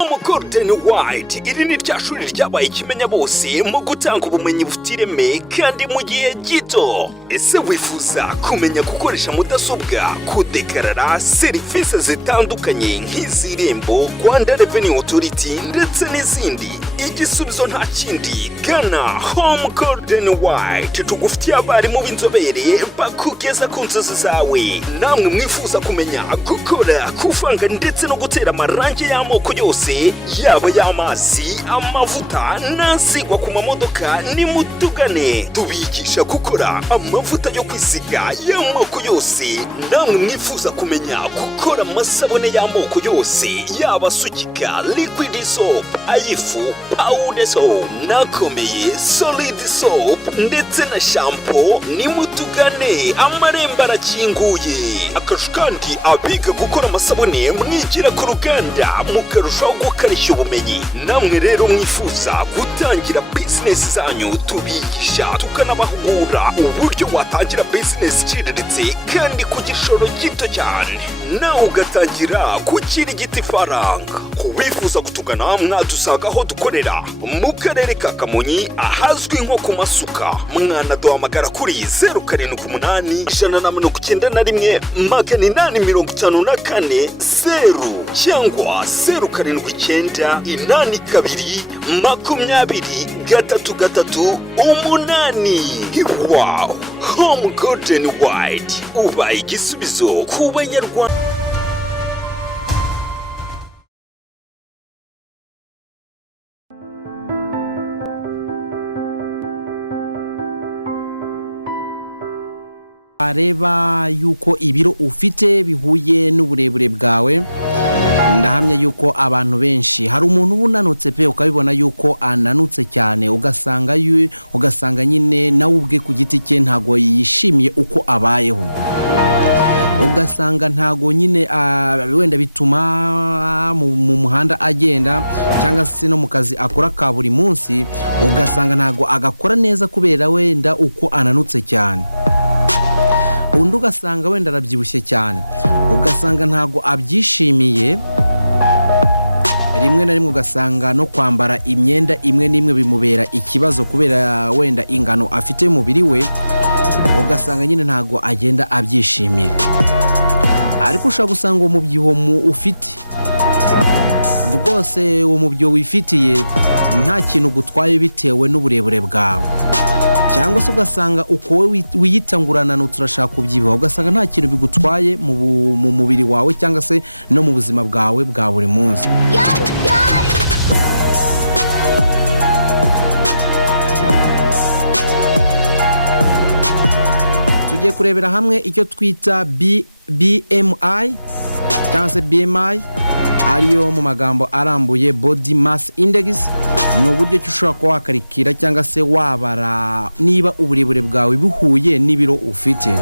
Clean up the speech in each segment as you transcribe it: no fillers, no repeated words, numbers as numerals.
Golden White iri ni rya shuri ryabaye ikimenya bose mu gutanga ubumenyi bufite ireme kandi mu gihe gito. Ese wifuza kumenya gukoresha mudasobwa, kudekarara serivisi zitandukanye nk'iz'Irembo, Rwanda Revenue Authority ndetse n'izindi? Igisubizo nta kindi, gana Home Golden White tugufitiye abarimu b'inzobere bakugeza ku nzozi zawe. Namwe mwifuza kumenya gukora, kuvanga ndetse no gutera amarangi y'amoko yose, yaba y'amazi, amavuta n'asigwa ku mamodoka, nimutugane tubigisha gukora amavuta yo kwisiga y'amoko yose. Namwe mwifuza kumenya gukora amasabune y'amoko yose, yaba asukika, liquid soap, ayifu, powder soap, nakomeye solid soap ndetse na shampoo, nimutugane amarembo arakinguye. Akarusho kandi abiga gukora amasabune mwigira ku ruganda mukarushaho gukarishya ubumenyi. Namwe rero mwifuza gutangira business zanyu, tubigisha tukanabahugura uburyo watangira business iciriritse kandi ku gishoro gito cyane, nawe ugatangira kukiri giti faranga. Kubifuza kutugana mwadusanga aho dukorera mu karere ka Kamonyi ahazwi nko ku Masuka. Mwanaduhamagara kuri 078 191 854 0 cyangwa 079 82 20 8. Wow! Home Golden White ubaye igisubizo ku Banyarwanda. areba yuko ibiro ufite bihuye n'uburebure bwawe. Ndahamya yuko abantu benshi hari umuntu ubunanutse pe ukabibona yuko ananutse cyane, ugasanga nyine nawe ubwe ku giti cye ntago yishimiye uko abayeho, ugasanga ntago nyine wenda bituma mu muhanda agenda cyangwa se no mu kazi akora ka buri munsi, ugasanga ntago agakora neza kubera wenda uko ananutse cyane. Undi ugasanga wenda arabyibushye cyane, ugasanga ntago abyishimiye. Rimwe na rimwe ugasanga no kwambara imyenda imwe n'imwe bimubera ikibazo kubera wenda ingano afite mu mubiri we, ugasanga nyine ntago agenda abyishimira. Ariko ushaka gusanga uwo mubyiho ufite rwose, uwo mubyiho wifitiye nta kintu gutwaye bitewe n'uburebure bwawe, cyangwa se ugasanga uko wiyitangurana turashaka kubyibuha, ugasanga nta kintu bigutwaye mu mubiri wawe cyangwa se no mu buzima bwawe bwa buri munsi. Tugiye kurebera hamwe icyo twita BMI cyangwa se BMI, ariyo mu magambo arambuye Body Mass Index. Ni uburyo ki ushobora kuba wakarikira cyangwa se wabara niba uburebure bwawe bihuye n'ibiro ufite.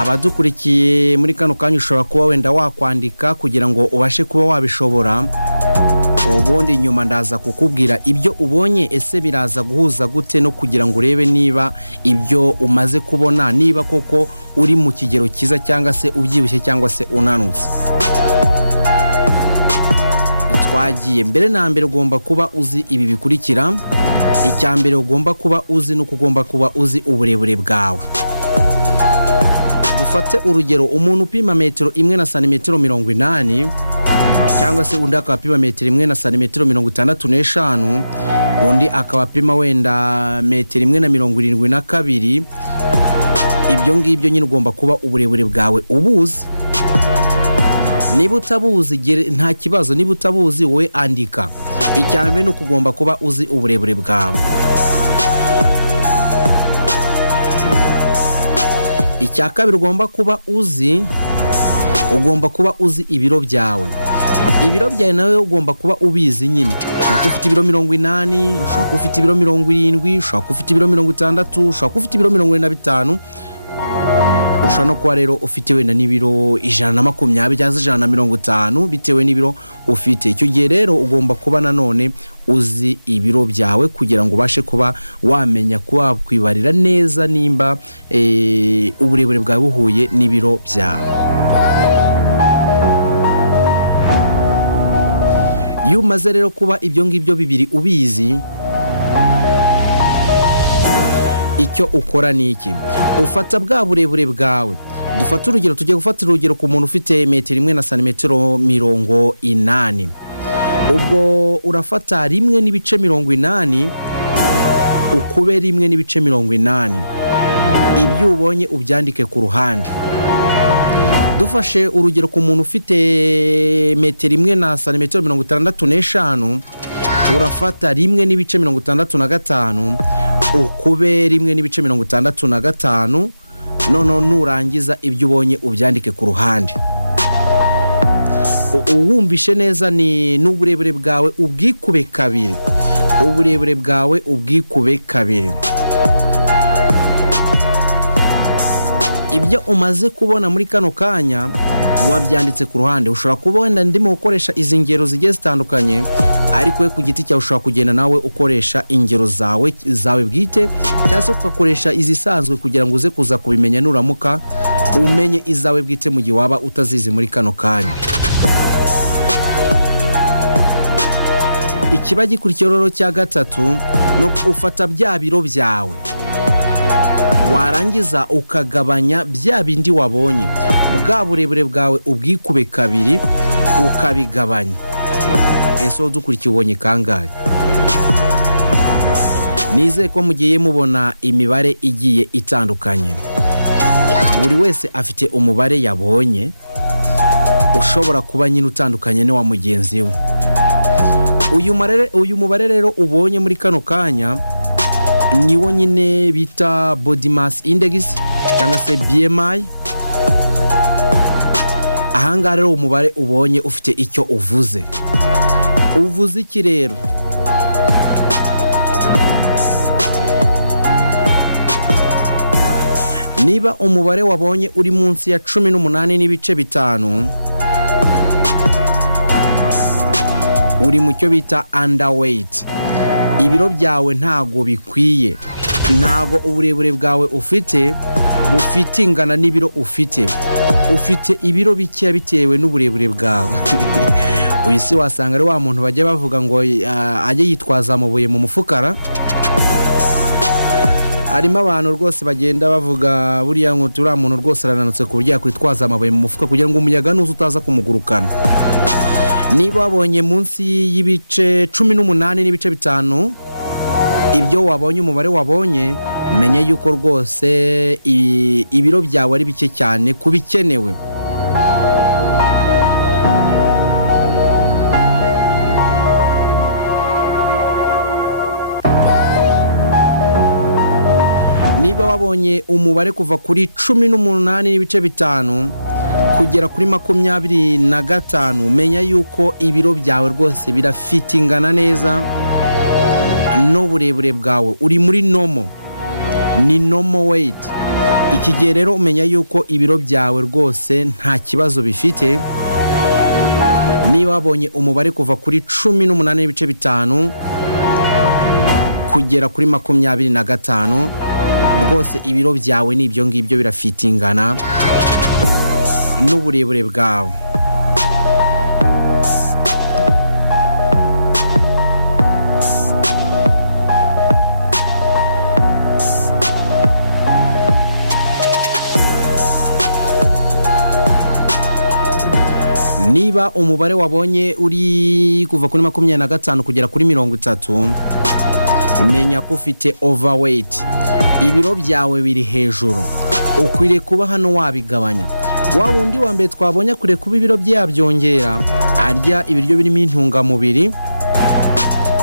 Abadukurikiye muri kano kanya ushobora kuba wenda wakwandika kugira ngo ubashe kuba wabishobora. Ubundi nyuma ndaza kukubwira ibyo ubonye ese biraza guhuza gute, no kugira ngo urebe niba ibyo umaze kubona niba koko uri mu kigero cyiza cyangwa se ubyibushye cyangwa se unanutse. Twagiye mbere na mbere ugomba kuba uzi ibi bikurikira. Icya mbere ugomba kuba uzi nuko ugomba kuba uzi uburebure bwawe. Dufate urugero, umuntu upima metero 1 na santimetero 80 cyangwa se undi akapima metero 1 na santimetero 65, undi akabapima wenda metero 1 na 72. Ibyo ngibyo nyine ugomba kuba uburebure bwawe ubuzi. Niba utabuzi nta kibazo, niba utabuzi wowe andika. Icyambere nuko ugomba kuba uzi uburebure bwawe. Icya kabiri ugomba kuba uzi ibiro byawe. Ibiro byawe nawe ugomba kuba ubizi nyine. Ushaka ufite ibiro 80, ushaka ufite ibiro 70, ushaka ufite ibiro 60, ushaka ufite ibiro 45. Ushobora no kuba rero ufite wenda n'ibiro 120 cyangwa 150 bitewe n'ibiro ufite. Icyo gihe rero ugomba kuba nanone uzi ibiro byawe kugira ngo ubashe kuba wamenya kuba kwibarira neza nimba uburebure bwawe buhuye n'ibiro byawe. iyo umaze rero kuba ibyo ngibyo bibiri ubizi, icyo ukora ni iki? Ufata bwa burebure bwawe, dufata urugero, tugiye gufata urugero ku muntu ufite metero 1 na santimetero 80, ubwo urafata 1 n'ibice 80 ukube 1 n'ibice 80, ibyo ubonye ubyandike ku ruhande. Dufashe urugero ku muntu ufite metero 1 na santimetero 65, urafata 1 n'ibice 65 ukube 1 n'ibice 65, none nurangiza ibyo ubonye ubyandike ku ruhande. Uwumvishe neza ni n'uburebure bwawe ubwikube kabiri, uburebure bwawe ubwikube kabiri. Ibyo umaze kubona muri kano kanya wabyanditse ku ruhande. Ushobora kubona ndimo gukoresha izi ngero zigiye zitandukanye, ariko we ku giti cyawe ushobora kugenda nawe ukoresha ingero zawe bwite, cyangwa se ugakoresha izisanzwe kugira ngo uze kuza kubimenya nuramuka umenye izawe bwite mu gihe waba utazizi muri kano kanya. Ikiba gikurikira rero cya gatatu no ufata bya biro byawe, warangiza ukagabanya bya bindi wabonye, bwa burebure bwawe ubwikube kabiri ukabigabanya. Ese dukurikiye ubonye kangahe? Nizeye ko mugiye mubona imibare igiye itandukanye. Buri wese afite umubare yabonye ushobora kuba nyine utandukanye ne wa mugenzi we. Uyu mubare rero ubonye muri kano kanya niwo nyine bita body mass index cyangwa se BMI. Ahangaha rero umubare ubonye ufite icyo uvuze. Uvuze iki rero? Niba umubare wabonye uri munsi ya 18 n'ibice 5, uri mu cyo bita underweight. Ibiro byawe ntago bikwiye, ntago uburebure bwawe ufite bufite ingana n'ibiro ufite ibiro bike bitewe n'uburebure bwawe. Uyu si wasanga ari wa muntu bajya bavuga ngo ajye yitwaza amabuye mu mufukara. Harimo abantu rwose bagenda bavuga buriya ngo turi muntu rwose arananutse ku buryo yakwitwaza amabuye mu mufuka kugira ngo umuyaga nuza utaza kumugurukana. Niba wabonye munsi y'ibice 18 n'ibice 5, ibyo wabonye umubare wabonye, menye yuko rwose ibiro byawe ari bike cyane kubikenewe. Niba wabonye umubare kuva kuri 18 n'ibice 5 kugera kuri 25, menya yuko ibiro byawe rwose birafitingana neza n'uburebure bwawe, uri muri ni normal weight. Iki gihe rero umenya yuko ibiro byawe rwose nta kibazo bifite. Niba wabonye umubare kuva kuri 18 n'ibice 5 kugera kuri 25, rwose ibiro byawe n'ibyo ngibyo birafitingana n'uburebure bwawe. Niba umubare wabonye uri kuva kuri 25 kugera kuri 30, menya ko ufite overweight. Ibiro byawe biri hejuru, ukwiriye kuba hano wabigabanya. Wa wundi wa mbere twabonye kure kuba ibiro byabyongera, arya ibiryo birimo intungamubiri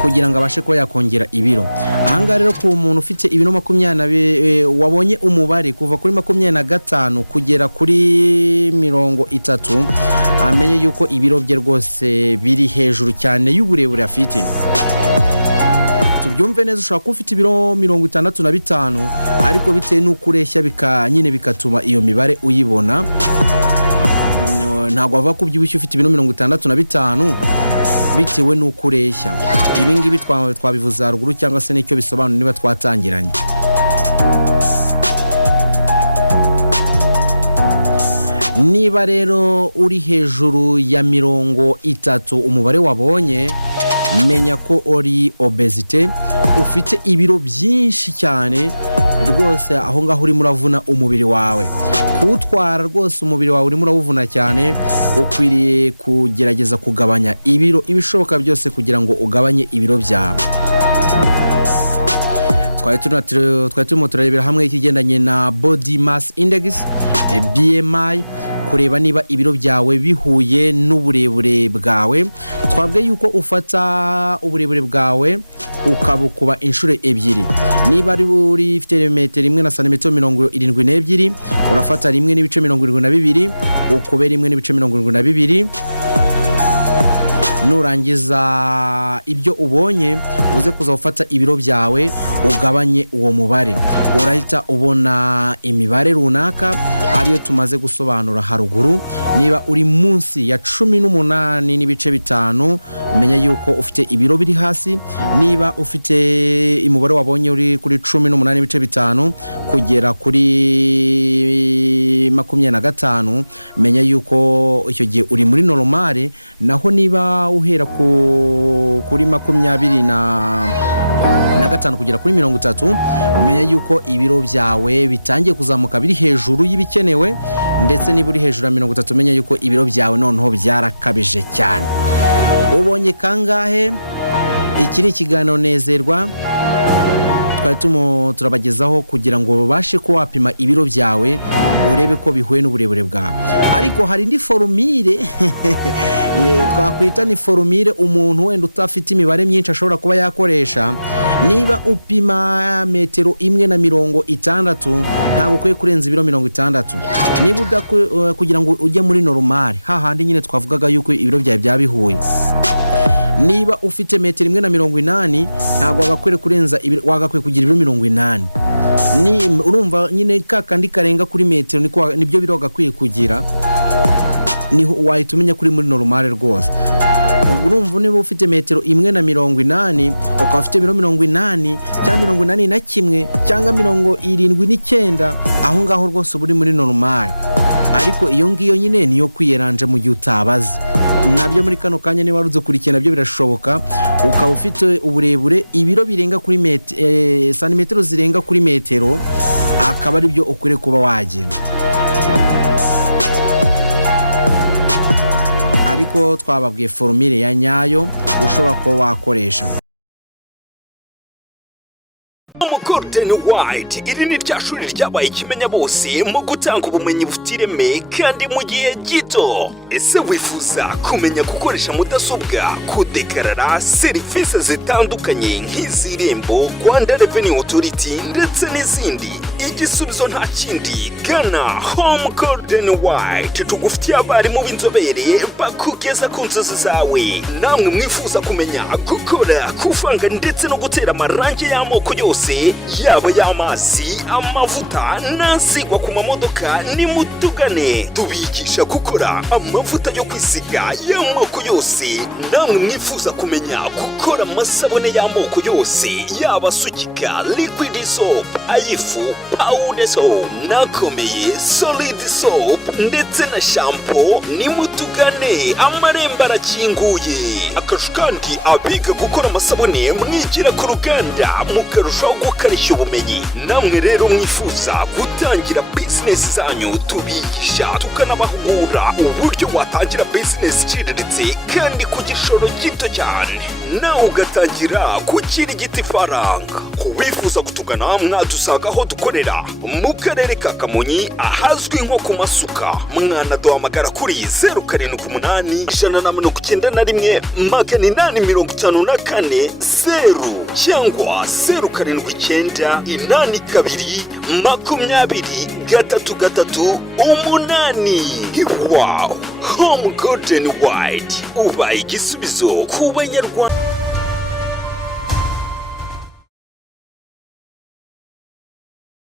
kugira ngo abashe ko yakongera ibiro. Ahangaha rero ku muntu ufite ibiro 20 wabonye umubare kuva kuri 25 kugera kuri 30, amenye yuko ibiro bye rwose biri hejuru cyane y'uburebure afite. Tubyumve neza, ushobora kuba ufite ibiro 65, ariko bitewe n'uko ureshya nyine bikatuma iyo mibare uyibona. Ntabwo wava kubyibushye ufite ibiro 65 bitewe n'uko ureshya. Ibi ngibi twabivuza haruguru cyangwa se n'icyo bisobanura niba twatangiranye. niba rero uri hejuru ya 30 umubare wabonye, menya ko uri obesite, ufite ibiro byinshi cyane rwose, aho ngaho urimo uravuna umubiri wawe. Kuwutwara rwose umubiri wawe urimo urawuvuna cyane, ukwiriye kugerageza kugabanya ibiro ibishoboka byose kugira ngo ugabanye ibiro byawe. Twari turimo turarebera hamwe ikigendanye na body mass index, BMI, kureba niba ibiro byawe bihuye n'uburebure bwawe. Twabwe yuko ufata uburebure bwawe ukabukuba inshuro ebyiri. Niba ari uri ifite metero 1 na santimetero 72, urafata 1.72 ukube 1.72. Nurangiza ibyo ubonye uze kuza ufata ibiro byawe ugabanye uwo mubare, urahita ubona imibare runaka ariyo tumaze gusobanura haruguru. Niba uri munsi ya 18.5, menya yuko ufite ibiro biri hasi. Niba ufite imubare wabonye uri kuri 18.5 kugera kuri 25, menya yuko icyo gihe uri muri normale. Naho niba uhera kuri 25 kugera kuri 30, menya yuko ibiro byawe bitangiye kuzamuka biri hejuru y'ibikenewe, ndetse niba uri hejuru ya 30, menya yuko ibiro byawe noneho byarakabije cyane. Ubonye kangahe? Iki ni ikiganiro Nezerwa twari turabagezaho kugira ngo babashe ko wapima ibiro byawe urebe ko bihuye n'uburebure bwawe. Ariko hari indi formule twakwita ni formule umuntu wenda utafite imibare myinshi ashobora kuba yakoresha. Niba upima metero 1.60, ntabwo ukwiye kurenza ibiro 60. Niba kugira ngo ujye muri normal, hahandi nyine twavugaga yuko ibiro byawe byabihuye. Niba ufite metero 1.80, ntabwo wagakwiye kurenza wagakwiye kugira ibiro 80. Ni urumva nyine kakandi karenga kuri metero nibyo biro wagakwiye kugira, niho wahita umenya kuri muri normal rwose. Urumva niba ufite metero 1.80 ukaba ufite ibiro 80 cyangwa 81 cyangwa 79, aho ngaho rwose uri muri normal. Ariko iyo ngiyo nyine niyo kwiyeranje mu gihe utabaze. Nabyo muri kano kanya niba warudukurikira nabyo birashoboka, ukaba ufite uburebure ibiro birenga kuri santimetero zirenga kuri metero, akaba ari byo ukwiye kuba wagira. Ariko twababwiye formule ya nyayo ushobora kuba wakoresha. Gordon White, iri ni rya shuri ryabaye ikimenya bose mu gutanga ubumenyi bufite ireme kandi mu gihe gito. Ese wifuza kumenya gukoresha mudasobwa, kudekarara serivisi zitandukanye nk'iz'Irembo, Rwanda Revenue Authority ndetse n'izindi? Igisubizo nta kindi, gana Home Gordon White, tugufitiye abarimu b'inzobere bakugeza ku nzozi zawe. Namwe mwifuza kumenya gukora, kuvanga ndetse no gutera amarangi y'amoko yose, yaba y'amazi, amavuta n'asigwa ku mamodoka, nimutugane tubigisha gukora amavuta yo kwisiga y'amoko yose. Namwe mwifuza kumenya gukora amasabune y'amoko yose, yaba asukika, liquid soap, ayifu, powder soap, nakomeye, solid soap ndetse na shampoo, nimutugane, amarembo arakinguye. Akarusho kandi abiga gukora amasabune mwigira ku ruganda mukarushaho gukarishya ubumenyi. Namwe rero mwifuza gutangira business zanyu, tubigisha tukanabahugura uburyo watangira business iciriritse kandi ku gishoro gito cyane, nawe ugatangira gukirigita ifaranga. Kubifuza kutugana mwadusanga aho dukorera mu karere ka Kamonyi ahazwi nko ku Masuka. Mwanaduhamagara kuri 0788 191 854 0 cyangwa 0789 82 8. Wow! Home Gordon White, ubaye igisubizo ku Banyarwanda.